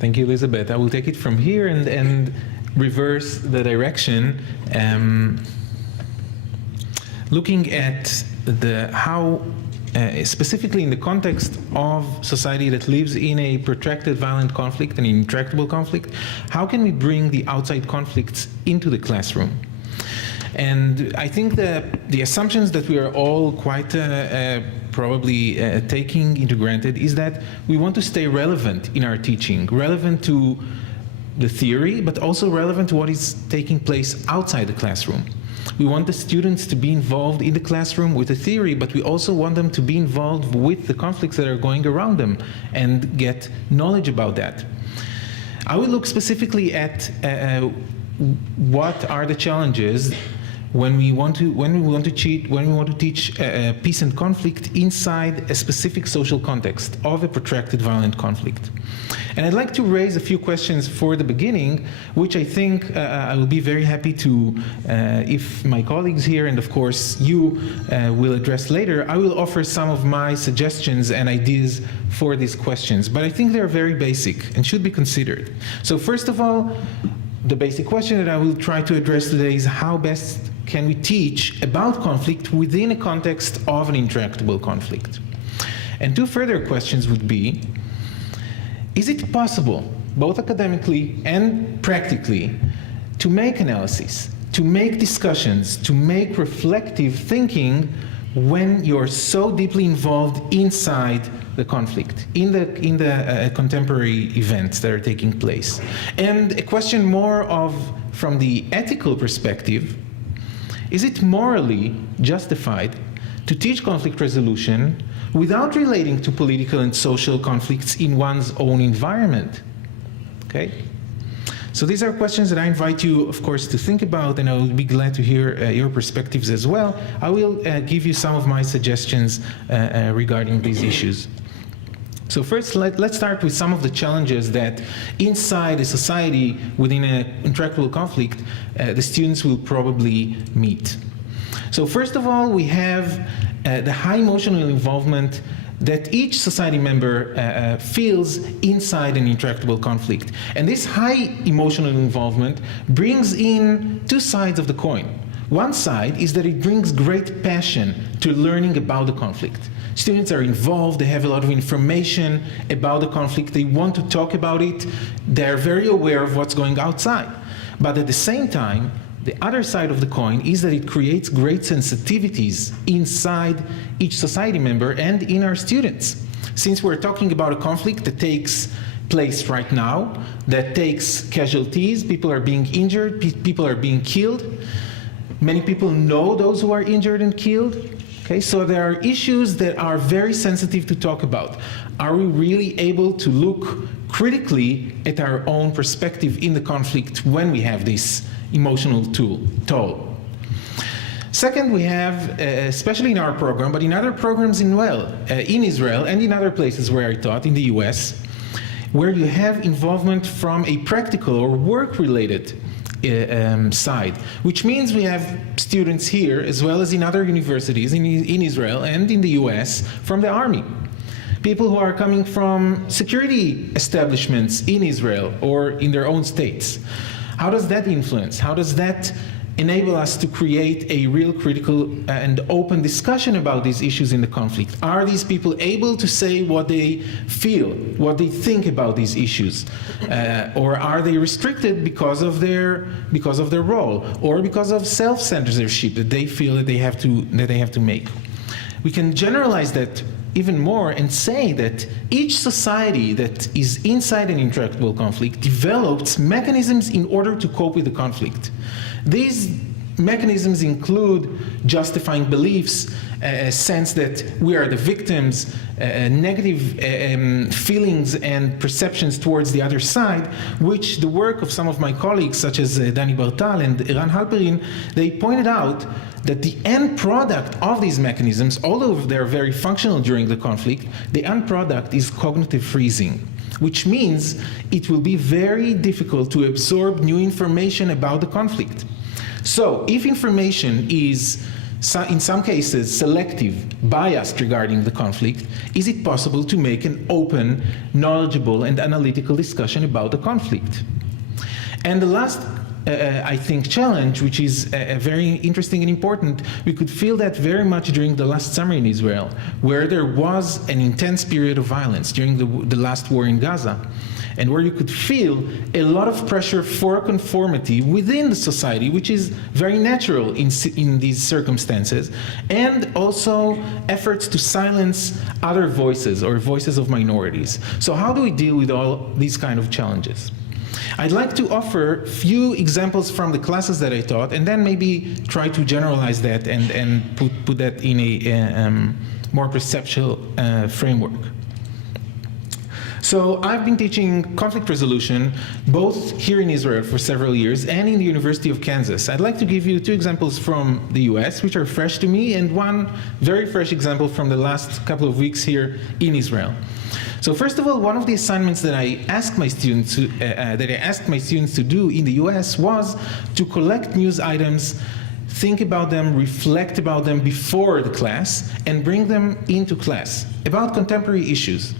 Thank you, Elizabeth. I will take it from here and reverse the direction, looking at how, specifically in the context of society that lives in a protracted violent conflict, an intractable conflict, how can we bring the outside conflicts into the classroom? And I think that the assumptions that we are all quite probably taking into granted is that we want to stay relevant in our teaching, relevant to the theory, but also relevant to what is taking place outside the classroom. We want the students to be involved in the classroom with the theory, but we also want them to be involved with the conflicts that are going around them and get knowledge about that. I will look specifically at what are the challenges when we want to teach peace and conflict inside a specific social context of a protracted violent conflict. And I'd like to raise a few questions for the beginning, which I think I will be very happy to, if my colleagues here and of course you will address later, I will offer some of my suggestions and ideas for these questions. But I think they're very basic and should be considered. So first of all, the basic question that I will try to address today is how best can we teach about conflict within a context of an intractable conflict? And two further questions would be, is it possible, both academically and practically, to make analysis, to make discussions, to make reflective thinking when you're so deeply involved inside the conflict, in the contemporary events that are taking place? And a question more of, from the ethical perspective, is it morally justified to teach conflict resolution without relating to political and social conflicts in one's own environment? Okay? So these are questions that I invite you, of course, to think about, and I will be glad to hear your perspectives as well. I will give you some of my suggestions regarding these issues. So first, let's start with some of the challenges that inside a society within an intractable conflict, the students will probably meet. So first of all, we have the high emotional involvement that each society member feels inside an intractable conflict. And this high emotional involvement brings in two sides of the coin. One side is that it brings great passion to learning about the conflict. Students are involved, they have a lot of information about the conflict, they want to talk about it, they're very aware of what's going outside. But at the same time, the other side of the coin is that it creates great sensitivities inside each society member and in our students. Since we're talking about a conflict that takes place right now, that takes casualties, people are being injured, people are being killed. Many people know those who are injured and killed. Okay, so there are issues that are very sensitive to talk about. Are we really able to look critically at our own perspective in the conflict when we have this emotional toll? Second, we have, especially in our program, but in other programs in Israel and in other places where I taught, in the US, where you have involvement from a practical or work-related side, which means we have students here as well as in other universities in Israel and in the US from the army. People who are coming from security establishments in Israel or in their own states. How does that influence? How does that enable us to create a real critical and open discussion about these issues in the conflict? Are these people able to say what they feel, what they think about these issues? Or are they restricted because of their role, or because of self-censorship that they feel that they have to make? We can generalize that even more and say that each society that is inside an intractable conflict develops mechanisms in order to cope with the conflict. These mechanisms include justifying beliefs, a sense that we are the victims, negative feelings and perceptions towards the other side, which the work of some of my colleagues, such as Dani Bartal and Eran Halperin, they pointed out that the end product of these mechanisms, although they're very functional during the conflict, the end product is cognitive freezing, which means it will be very difficult to absorb new information about the conflict. So if information is in some cases, selective, biased regarding the conflict, is it possible to make an open, knowledgeable, and analytical discussion about the conflict? And the last, I think, challenge, which is very interesting and important, we could feel that very much during the last summer in Israel, where there was an intense period of violence during the last war in Gaza, and where you could feel a lot of pressure for conformity within the society, which is very natural in these circumstances, and also efforts to silence other voices or voices of minorities. So how do we deal with all these kind of challenges? I'd like to offer few examples from the classes that I taught, and then maybe try to generalize that and put that in a more perceptual framework. So I've been teaching conflict resolution both here in Israel for several years and in the University of Kansas. I'd like to give you two examples from the US, which are fresh to me, and one very fresh example from the last couple of weeks here in Israel. So first of all, one of the assignments that I asked my students to do in the US was to collect news items, think about them, reflect about them before the class, and bring them into class about contemporary issues.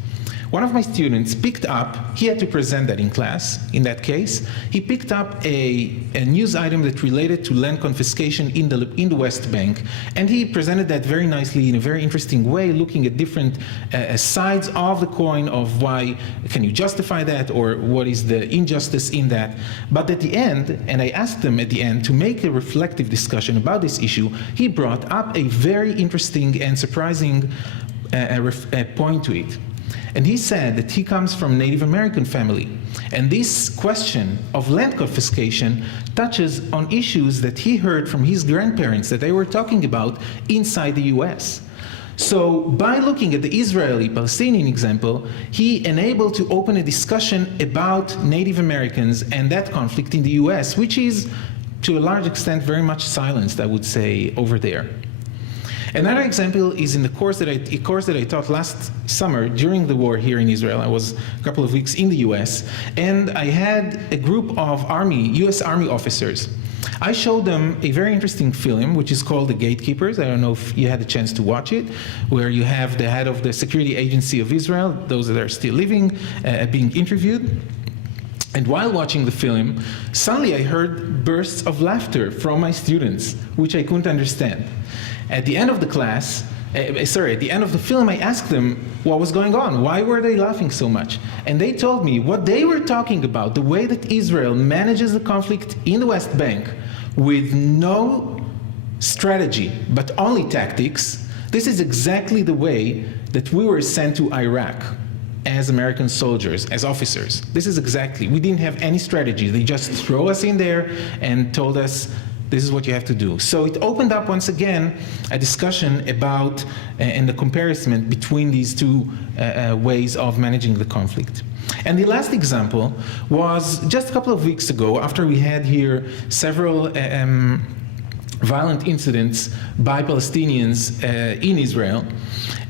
One of my students picked up, he had to present that in class, in that case, he picked up a news item that related to land confiscation in the West Bank, and he presented that very nicely in a very interesting way, looking at different sides of the coin of why can you justify that, or what is the injustice in that. But at the end, and I asked him at the end to make a reflective discussion about this issue, he brought up a very interesting and surprising point to it. And he said that he comes from a Native American family. And this question of land confiscation touches on issues that he heard from his grandparents that they were talking about inside the US. So by looking at the Israeli-Palestinian example, he enabled to open a discussion about Native Americans and that conflict in the US, which is to a large extent very much silenced, I would say, over there. Another example is in the course that I taught last summer during the war here in Israel. I was a couple of weeks in the US, and I had a group of US Army officers. I showed them a very interesting film, which is called The Gatekeepers. I don't know if you had a chance to watch it, where you have the head of the Security Agency of Israel, those that are still living, being interviewed. And while watching the film, suddenly I heard bursts of laughter from my students, which I couldn't understand. At the end of the class, at the end of the film, I asked them what was going on. Why were they laughing so much? And they told me what they were talking about, the way that Israel manages the conflict in the West Bank with no strategy, but only tactics. This is exactly the way that we were sent to Iraq as American soldiers, as officers. This is exactly, we didn't have any strategy. They just throw us in there and told us, this is what you have to do. So it opened up once again a discussion about and the comparison between these two ways of managing the conflict. And the last example was just a couple of weeks ago, after we had here several violent incidents by Palestinians in Israel.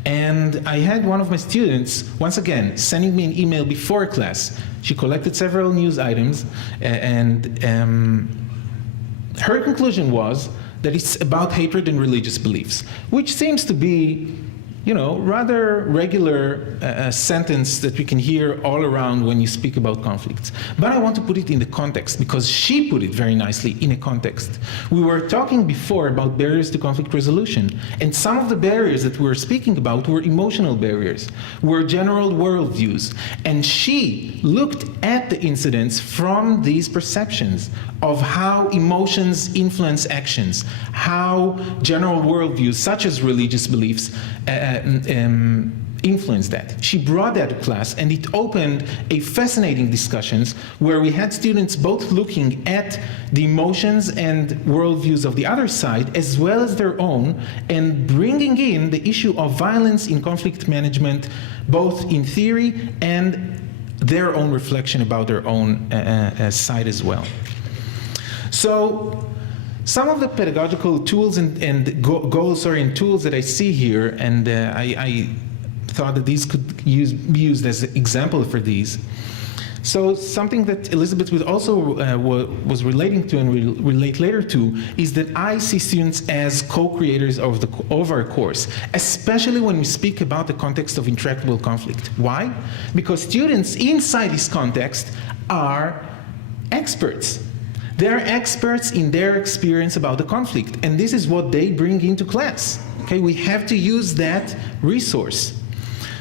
And I had one of my students, once again, sending me an email before class. She collected several news items, and her conclusion was that it's about hatred and religious beliefs, which seems to be, you know, rather regular sentence that we can hear all around when you speak about conflicts. But I want to put it in the context, because she put it very nicely in a context. We were talking before about barriers to conflict resolution, and some of the barriers that we were speaking about were emotional barriers, were general worldviews. And she looked at the incidents from these perceptions of how emotions influence actions, how general worldviews, such as religious beliefs, influence that. She brought that to class, and it opened a fascinating discussions where we had students both looking at the emotions and worldviews of the other side as well as their own, and bringing in the issue of violence in conflict management, both in theory and their own reflection about their own side as well. So some of the pedagogical tools and goals and tools that I see here, and I thought that these could be used as an example for these. So something that Elizabeth was also was relating to and will relate later to is that I see students as co-creators of our course, especially when we speak about the context of intractable conflict. Why? Because students inside this context are experts. They're experts in their experience about the conflict, and this is what they bring into class. Okay, we have to use that resource.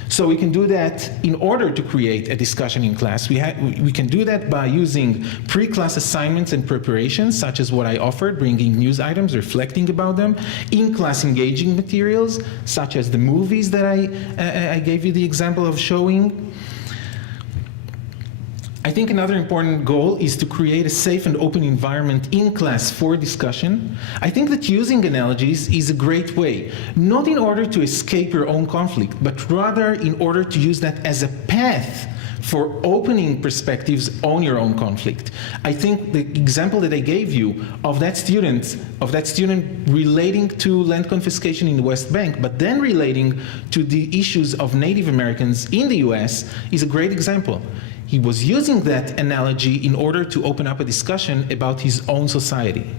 So we can do that in order to create a discussion in class. We can do that by using pre-class assignments and preparations, such as what I offered, bringing news items, reflecting about them, in-class engaging materials, such as the movies that I gave you the example of showing. I think another important goal is to create a safe and open environment in class for discussion. I think that using analogies is a great way, not in order to escape your own conflict, but rather in order to use that as a path for opening perspectives on your own conflict. I think the example that I gave you of that student relating to land confiscation in the West Bank, but then relating to the issues of Native Americans in the US is a great example. He was using that analogy in order to open up a discussion about his own society.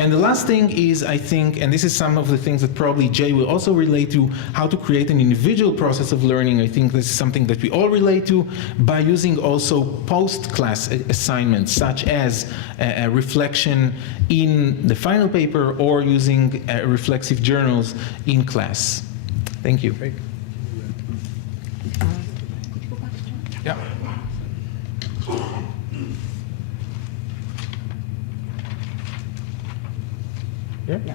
And the last thing is, I think, and this is some of the things that probably Jay will also relate to, how to create an individual process of learning. I think this is something that we all relate to by using also post-class assignments, such as a reflection in the final paper or using reflexive journals in class. Thank you. Great. Yeah. Yeah. Yeah.